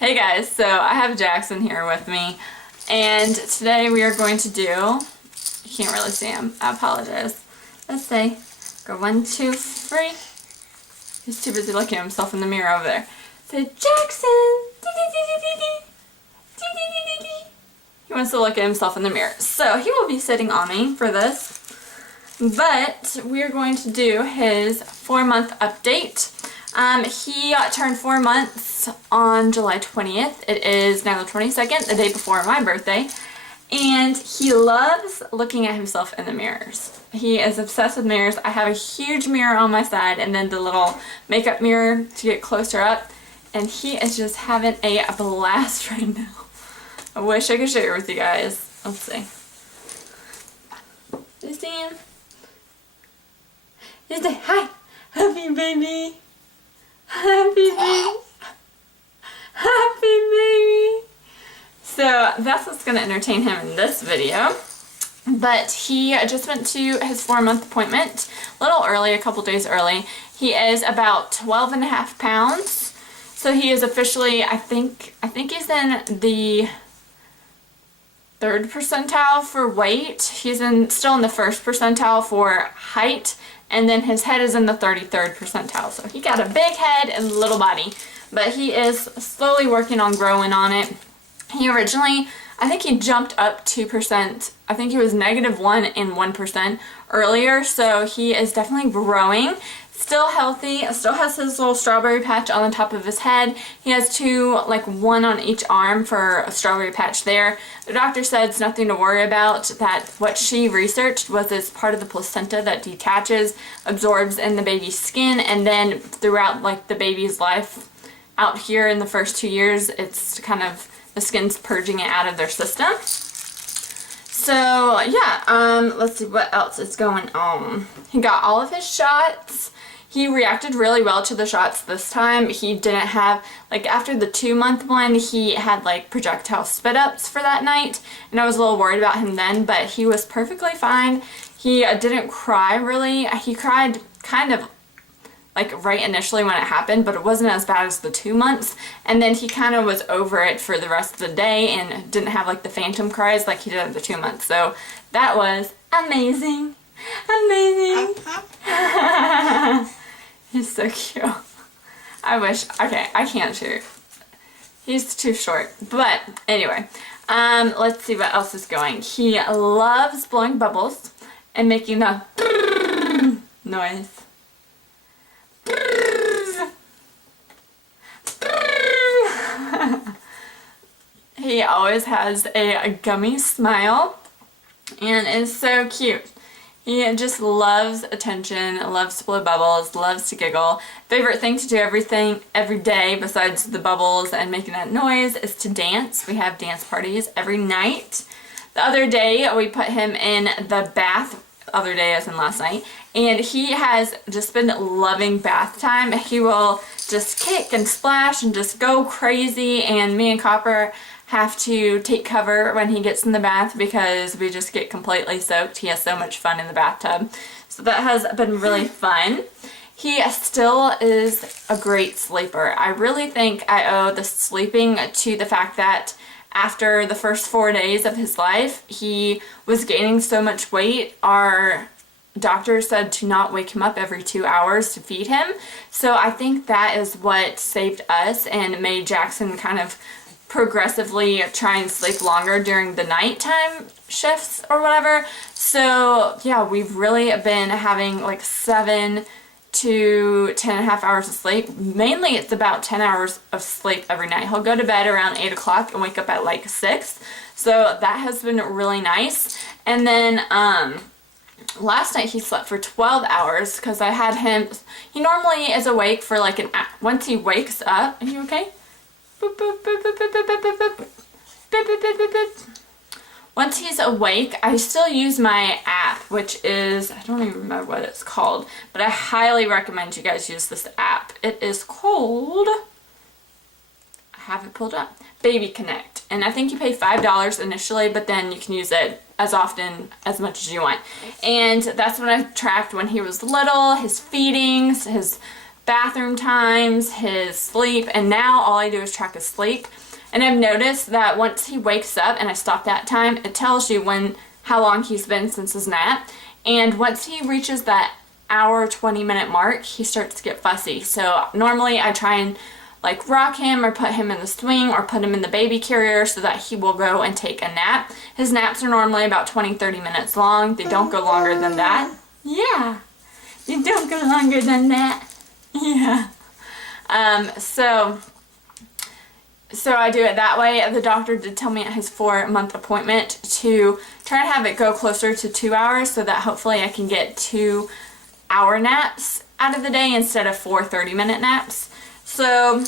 Hey guys, so I have Jackson here with me, and today we are going to do, you can't really see him, I apologize. Let's say, go 1, 2, 3. He's too busy looking at himself in the mirror over there. Say, Jackson! He wants to look at himself in the mirror. So he will be sitting on me for this, but we are going to do his 4-month update. He turned 4 months on July 20th. It is now the 22nd, the day before my birthday. And he loves looking at himself in the mirrors. He is obsessed with mirrors. I have a huge mirror on my side and then the little makeup mirror to get closer up. And he is just having a blast right now. I wish I could share it with you guys. Let's see. You see him? You say, hi, happy baby. Happy baby. Happy baby. So that's what's going to entertain him in this video. But he just went to his 4-month appointment a little early, a couple days early. He is about 12.5 pounds. So he is officially, I think he's in the 3rd percentile for weight. He's still in the 1st percentile for height. And then his head is in the 33rd percentile. So he got a big head and little body. But he is slowly working on growing on it. He originally, I think he jumped up 2%. I think he was -1 and 1% earlier. So he is definitely growing. Still healthy. Still has his little strawberry patch on the top of his head. He has 2, like 1 on each arm for a strawberry patch there. The doctor said it's nothing to worry about. That what she researched was this part of the placenta that detaches, absorbs in the baby's skin, and then throughout like the baby's life out here in the first 2 years, it's kind of the skin's purging it out of their system. So yeah, let's see what else is going on. He got all of his shots. He reacted really well to the shots this time. He didn't have, like after the 2-month one, he had like projectile spit ups for that night. And I was a little worried about him then, but he was perfectly fine. He didn't cry really. He cried kind of like right initially when it happened, but it wasn't as bad as the 2 months. And then he kind of was over it for the rest of the day and didn't have like the phantom cries like he did at the 2 months. So that was amazing. Amazing. He's so cute. I wish, okay, I can't shoot. He's too short. But anyway, let's see what else is going. He loves blowing bubbles and making a noise. He always has a gummy smile and is so cute. He just loves attention, loves to blow bubbles, loves to giggle. Favorite thing to do every day besides the bubbles and making that noise is to dance. We have dance parties every night. The other day we put him in the bath, other day as in last night, and he has just been loving bath time. He will just kick and splash and just go crazy, and me and Copper have to take cover when he gets in the bath because we just get completely soaked. He has so much fun in the bathtub. So that has been really fun. He still is a great sleeper. I really think I owe the sleeping to the fact that after the first 4 days of his life, he was gaining so much weight. Our doctor said to not wake him up every 2 hours to feed him. So I think that is what saved us and made Jackson kind of progressively try and sleep longer during the nighttime shifts or whatever. So yeah, we've really been having like 7 to 10.5 hours of sleep. Mainly it's about 10 hours of sleep every night. He'll go to bed around 8 o'clock and wake up at like 6. So that has been really nice. And then last night he slept for 12 hours because I had him, he normally is awake for like once he wakes up. Are you okay? Boop, boop, boop, boop, boop, boop, boop, boop, boop. Boop, boop, boop, boop, boop. Once he's awake, I still use my app, which is, I don't even remember what it's called, but I highly recommend you guys use this app. It is called, I have it pulled up, Baby Connect. And I think you pay $5 initially, but then you can use it as often, as much as you want. And that's when I tracked when he was little, his feedings, his bathroom times, his sleep, and now all I do is track his sleep. And I've noticed that once he wakes up and I stop that time, it tells you how long he's been since his nap. And once he reaches that hour 20-minute mark, he starts to get fussy. So normally I try and like rock him or put him in the swing or put him in the baby carrier so that he will go and take a nap. His naps are normally about 20-30 minutes long. They don't go longer than that. Yeah, they don't go longer than that. Yeah. So I do it that way. The doctor did tell me at his 4-month appointment to try and have it go closer to 2 hours so that hopefully I can get 2-hour naps out of the day instead of 4 30-minute naps. So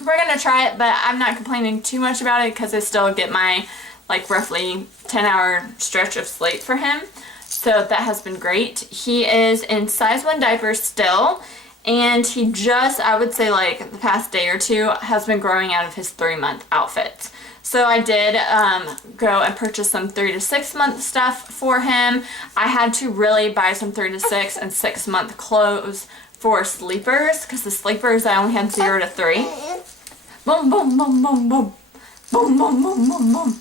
we're going to try it, but I'm not complaining too much about it because I still get my like roughly 10-hour stretch of sleep for him. So that has been great. He is in size 1 diapers still, and he just, I would say like the past day or two, has been growing out of his 3-month outfits. So I did go and purchase some 3 to 6 month stuff for him. I had to really buy some 3 to 6 and 6-month clothes for sleepers, because the sleepers I only had 0 to 3. Boom, boom, boom, boom, boom. Boom, boom, boom, boom, boom.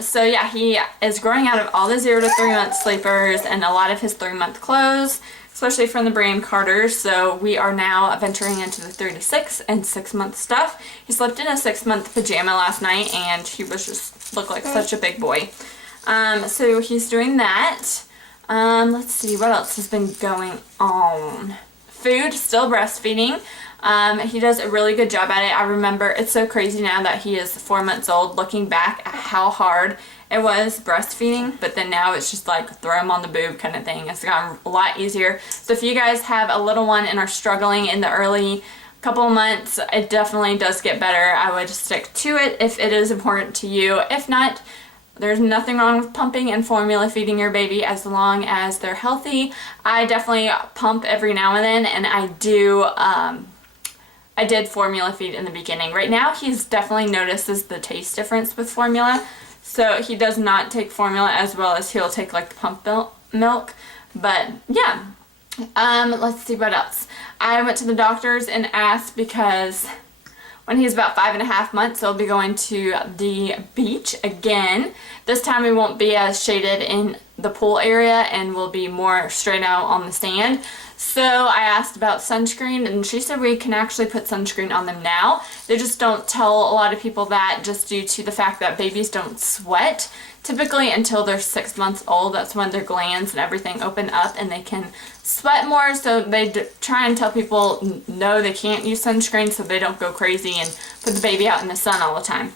So yeah, he is growing out of all the 0 to 3 month sleepers and a lot of his 3-month clothes, especially from the brand Carter. So we are now venturing into the 3 to 6 and 6-month stuff. He slept in a 6-month pajama last night and he was just looked like such a big boy. So he's doing that. Let's see, what else has been going on? Food, still breastfeeding. He does a really good job at it. I remember, it's so crazy now that he is 4 months old, looking back at how hard it was breastfeeding, but then now it's just like throw him on the boob kind of thing. It's gotten a lot easier. So if you guys have a little one and are struggling in the early couple of months, it definitely does get better. I would stick to it if it is important to you. If not, there's nothing wrong with pumping and formula feeding your baby as long as they're healthy. I definitely pump every now and then, and I did formula feed in the beginning. Right now, he's definitely notices the taste difference with formula, so he does not take formula as well as he'll take like the pump milk. But yeah, let's see what else. I went to the doctors and asked because when he's about 5.5 months, he'll be going to the beach again. This time we won't be as shaded in the pool area and we'll be more straight out on the sand. So I asked about sunscreen, and she said we can actually put sunscreen on them now. They just don't tell a lot of people that, just due to the fact that babies don't sweat typically until they're 6 months old. That's when their glands and everything open up and they can sweat more. So they try and tell people no, they can't use sunscreen so they don't go crazy and put the baby out in the sun all the time.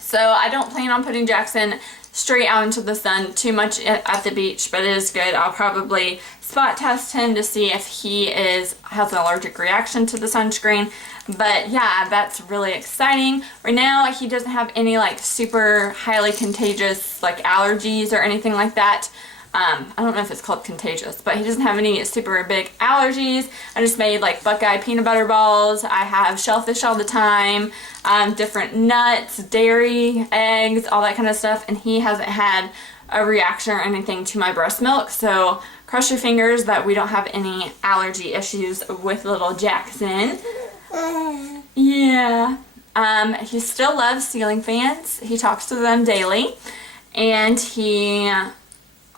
So I don't plan on putting Jackson straight out into the sun too much at the beach, but it is good. I'll probably spot test him to see if he has an allergic reaction to the sunscreen. But yeah, that's really exciting. Right now he doesn't have any like super highly contagious like allergies or anything like that. I don't know if it's called contagious, but he doesn't have any super big allergies. I just made like Buckeye peanut butter balls. I have shellfish all the time, different nuts, dairy, eggs, all that kind of stuff, and he hasn't had a reaction or anything to my breast milk. So cross your fingers that we don't have any allergy issues with little Jackson. Yeah. He still loves ceiling fans. He talks to them daily, and he,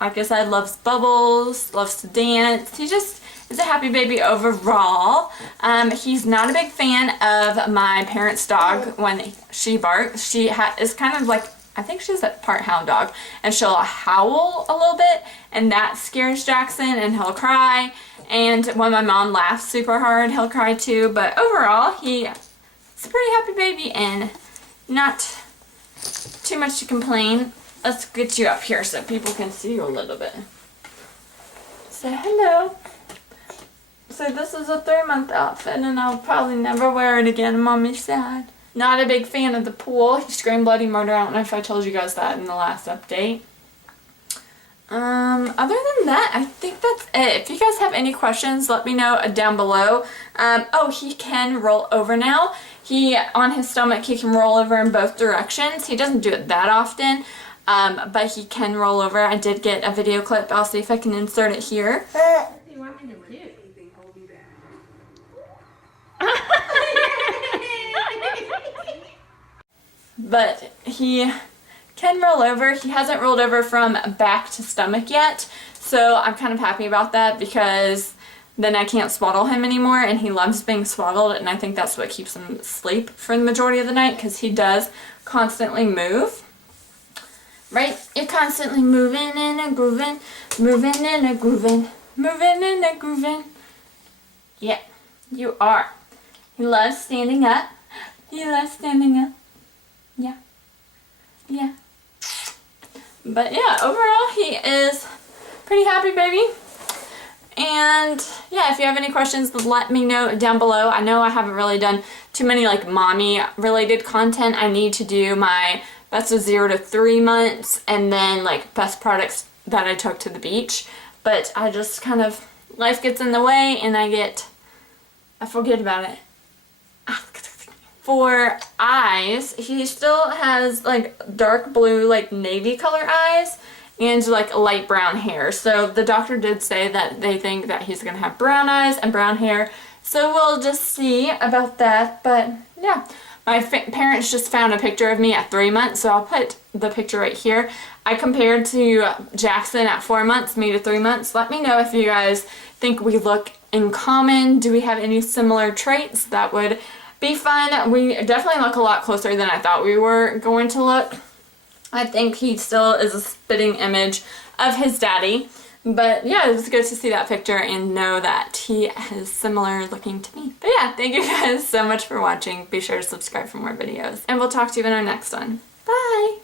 like I said, loves bubbles, loves to dance. He just is a happy baby overall. He's not a big fan of my parents' dog when she barks. She is kind of like, I think she's a part hound dog, and she'll howl a little bit, and that scares Jackson, and he'll cry. And when my mom laughs super hard, he'll cry too. But overall, he's a pretty happy baby and not too much to complain. Let's get you up here so people can see you a little bit. Say hello. So this is a 3-month outfit, and I'll probably never wear it again. Mommy's sad. Not a big fan of the pool. He screamed bloody murder. I don't know if I told you guys that in the last update. Other than that, I think that's it. If you guys have any questions, let me know down below. Oh, he can roll over now. On his stomach, he can roll over in both directions. He doesn't do it that often, but he can roll over. I did get a video clip. I'll see if I can insert it here. What do you want me to do? But he can roll over. He hasn't rolled over from back to stomach yet, so I'm kind of happy about that because then I can't swaddle him anymore, and he loves being swaddled, and I think that's what keeps him asleep for the majority of the night because he does constantly move. Right? You're constantly moving and a grooving, moving and a grooving, moving and a grooving. Yeah, you are. He loves standing up. He loves standing up. Yeah. Yeah. But yeah, overall he is pretty happy baby. And yeah, if you have any questions, let me know down below. I know I haven't really done too many like mommy related content. I need to do my best of 0 to 3 months and then like best products that I took to the beach. But I just kind of, life gets in the way and I forget about it. For eyes, he still has like dark blue, like navy color eyes and like light brown hair. So the doctor did say that they think that he's gonna have brown eyes and brown hair. So we'll just see about that. But yeah, my parents just found a picture of me at 3 months, so I'll put the picture right here. I compared to Jackson at 4 months, me to 3 months. Let me know if you guys think we look in common. Do we have any similar traits? That would be fun. We definitely look a lot closer than I thought we were going to look. I think he still is a spitting image of his daddy. But yeah, it was good to see that picture and know that he is similar looking to me. But yeah, thank you guys so much for watching. Be sure to subscribe for more videos. And we'll talk to you in our next one. Bye!